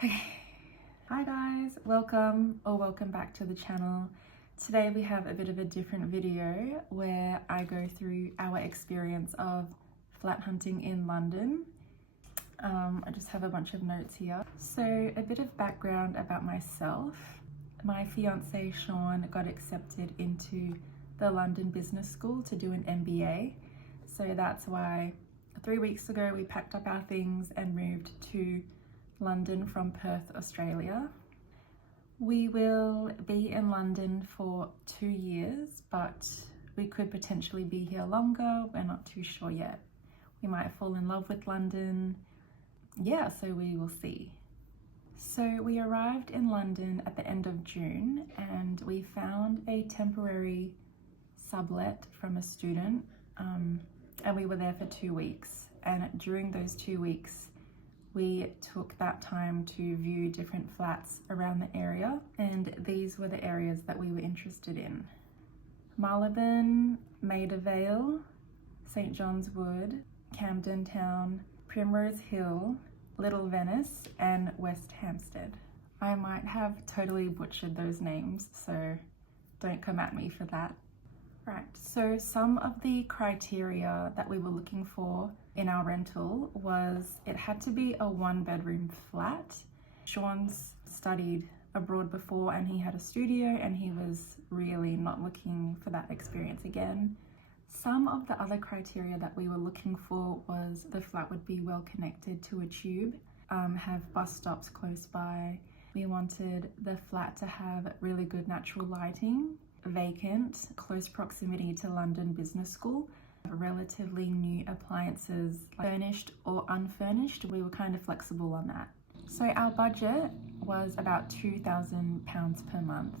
Okay. Hi guys, welcome back to the channel. Today we have a bit of a different video where I go through our experience of flat hunting in London. I just have a bunch of notes here. So a bit of background about myself. My fiance Sean got accepted into the London Business School to do an MBA. So that's why 3 weeks ago we packed up our things and moved to London from Perth, Australia. We will be in London for 2 years, but we could potentially be here longer. We're not too sure yet. We might fall in love with London. Yeah, so we will see. So we arrived in London at the end of June and we found a temporary sublet from a student, and we were there for 2 weeks. And during those 2 weeks, we took that time to view different flats around the area, and these were the areas that we were interested in: Marylebone, Maida Vale, St John's Wood, Camden Town, Primrose Hill, Little Venice, and West Hampstead. I might have totally butchered those names, so don't come at me for that. Right, so some of the criteria that we were looking for in our rental was it had to be a 1-bedroom flat. Sean's studied abroad before and he had a studio and he was really not looking for that experience again. Some of the other criteria that we were looking for was the flat would be well connected to a tube, have bus stops close by. We wanted the flat to have really good natural lighting, vacant, close proximity to London Business School, relatively new appliances, furnished or unfurnished. We were kind of flexible on that. So our budget was about £2,000 per month.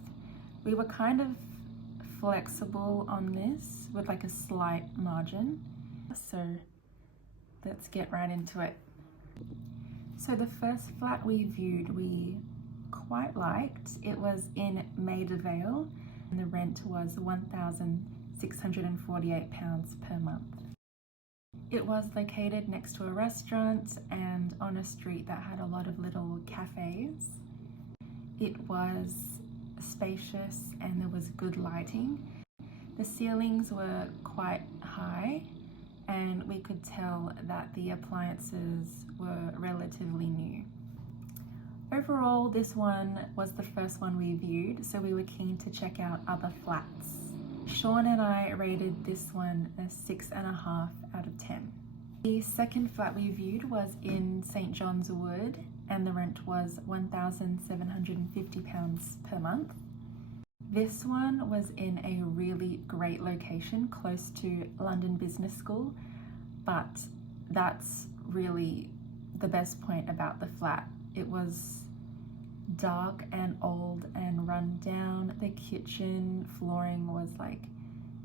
We were kind of flexible on this with like a slight margin. So let's get right into it. So the first flat we viewed, we quite liked. It was in Maida Vale and the rent was £1,648 per month. It was located next to a restaurant and on a street that had a lot of little cafes. It was spacious and there was good lighting. The ceilings were quite high and we could tell that the appliances were relatively new. Overall, this one was the first one we viewed, so we were keen to check out other flats. Sean and I rated this one a 6.5 out of 10. The second flat we viewed was in St John's Wood and the rent was £1,750 per month. This one was in a really great location close to London Business School, but that's really the best point about the flat. It was dark and old and run down. The kitchen flooring was like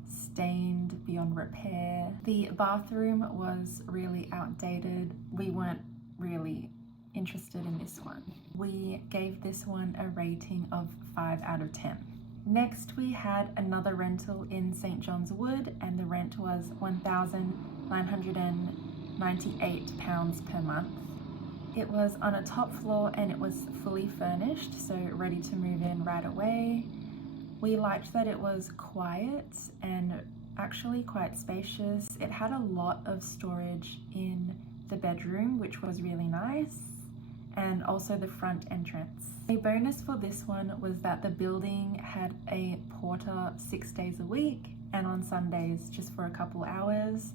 stained beyond repair. The bathroom was really outdated. We weren't really interested in this one. We gave this one a rating of 5 out of 10. Next, we had another rental in St John's Wood and the rent was £1,998 per month. It was on a top floor and it was fully furnished, so ready to move in right away. We liked that it was quiet and actually quite spacious. It had a lot of storage in the bedroom, which was really nice, and also the front entrance. A bonus for this one was that the building had a porter 6 days a week and on Sundays just for a couple hours.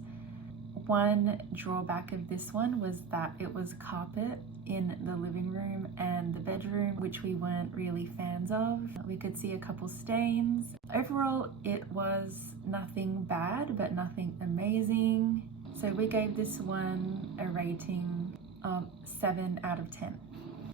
One drawback of this one was that it was carpet in the living room and the bedroom, which we weren't really fans of. We could see a couple stains. Overall, it was nothing bad, but nothing amazing. So we gave this one a rating of 7 out of 10.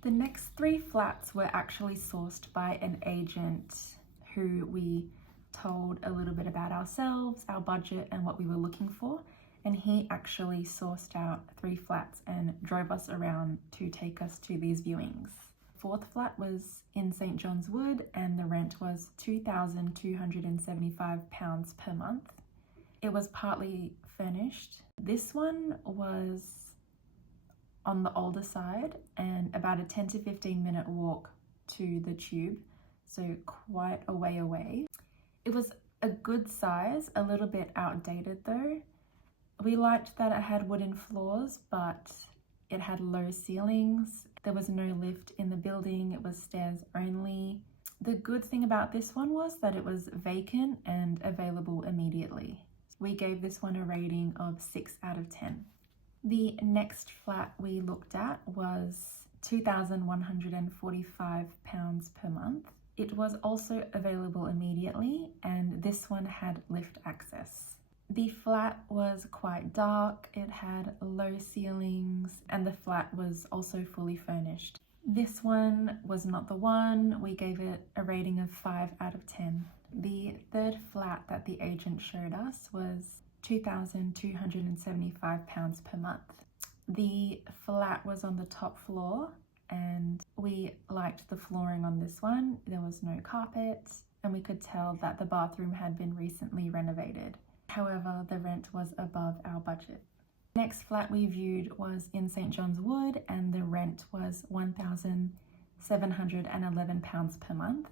The next 3 flats were actually sourced by an agent who we told a little bit about ourselves, our budget, and what we were looking for. And he actually sourced out 3 flats and drove us around to take us to these viewings. The 4th flat was in St John's Wood and the rent was £2,275 per month. It was partly furnished. This one was on the older side and about a 10 to 15 minute walk to the tube, so quite a way away. It was a good size, a little bit outdated though. We liked that it had wooden floors, but it had low ceilings. There was no lift in the building, it was stairs only. The good thing about this one was that it was vacant and available immediately. We gave this one a rating of 6 out of 10. The next flat we looked at was £2,145 per month. It was also available immediately, and this one had lift access. The flat was quite dark, it had low ceilings, and the flat was also fully furnished. This one was not the one. We gave it a rating of 5 out of 10. The third flat that the agent showed us was £2,275 per month. The flat was on the top floor, and we liked the flooring on this one. There was no carpet, and we could tell that the bathroom had been recently renovated. However, the rent was above our budget. The next flat we viewed was in St John's Wood, and the rent was £1,711 per month.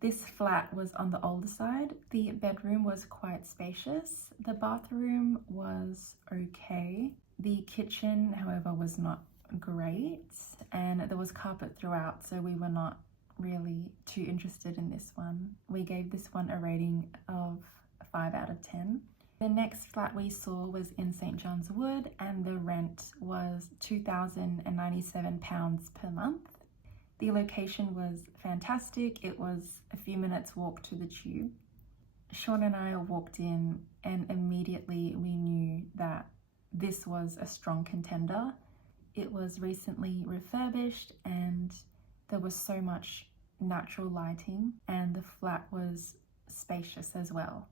This flat was on the older side. The bedroom was quite spacious. The bathroom was okay. The kitchen, however, was not great, and there was carpet throughout, so we were not really too interested in this one. We gave this one a rating of 5 out of 10. The next flat we saw was in St John's Wood, and the rent was £2,097 per month. The location was fantastic. It was a few minutes walk to the tube. Sean and I walked in, and immediately we knew that this was a strong contender. It was recently refurbished, and there was so much natural lighting, and the flat was spacious as well.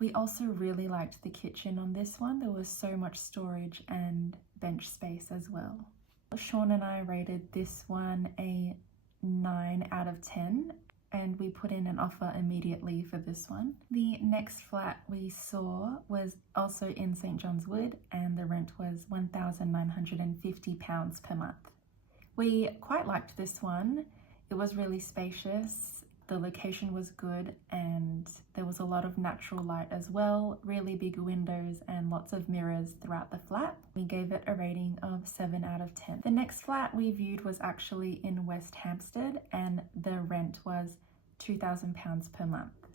We also really liked the kitchen on this one. There was so much storage and bench space as well. Sean and I rated this one a 9 out of 10, and we put in an offer immediately for this one. The next flat we saw was also in St John's Wood, and the rent was £1,950 per month. We quite liked this one. It was really spacious. The location was good, and there was a lot of natural light as well, really big windows and lots of mirrors throughout the flat. We gave it a rating of 7 out of 10. The next flat we viewed was actually in West Hampstead, and the rent was £2,000 per month.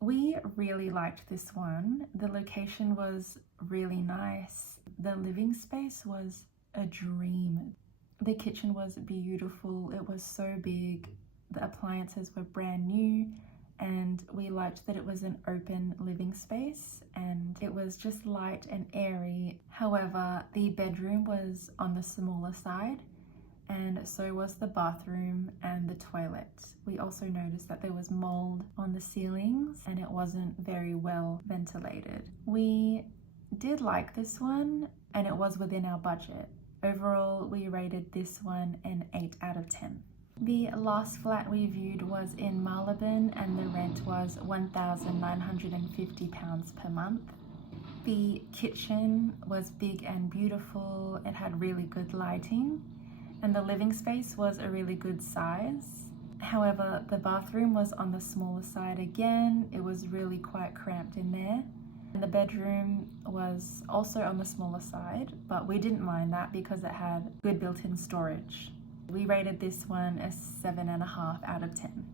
We really liked this one. The location was really nice. The living space was a dream. The kitchen was beautiful. It was so big. The appliances were brand new, and we liked that it was an open living space and it was just light and airy. However, the bedroom was on the smaller side, and so was the bathroom and the toilet. We also noticed that there was mold on the ceilings and it wasn't very well ventilated. We did like this one, and it was within our budget. Overall, we rated this one an 8 out of 10. The last flat we viewed was in Marylebone, and the rent was £1,950 per month. The kitchen was big and beautiful. It had really good lighting, and the living space was a really good size. However, the bathroom was on the smaller side again. It was really quite cramped in there. And the bedroom was also on the smaller side, but we didn't mind that because it had good built-in storage. We rated this one a 7.5 out of 10.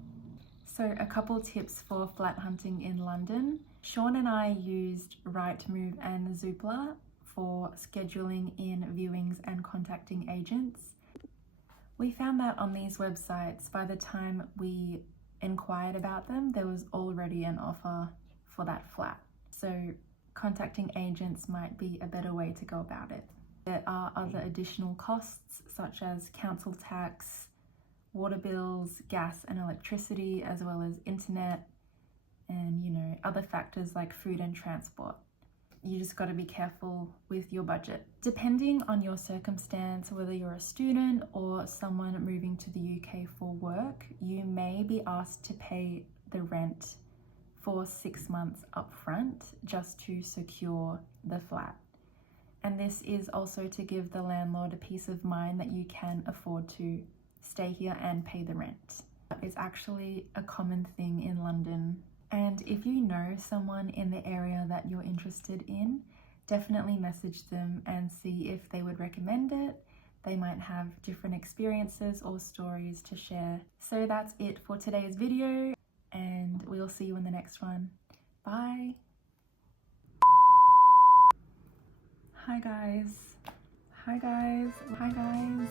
So a couple tips for flat hunting in London. Sean and I used Rightmove and Zoopla for scheduling in viewings and contacting agents. We found that on these websites, by the time we inquired about them, there was already an offer for that flat. So contacting agents might be a better way to go about it. There are other additional costs such as council tax, water bills, gas and electricity, as well as internet, and other factors like food and transport. You just got to be careful with your budget. Depending on your circumstance, whether you're a student or someone moving to the UK for work, you may be asked to pay the rent for 6 months up front just to secure the flat. And this is also to give the landlord a peace of mind that you can afford to stay here and pay the rent. It's actually a common thing in London. And if you know someone in the area that you're interested in, definitely message them and see if they would recommend it. They might have different experiences or stories to share. So that's it for today's video, and we'll see you in the next one. Bye. Hi guys. Hi guys. Hi guys.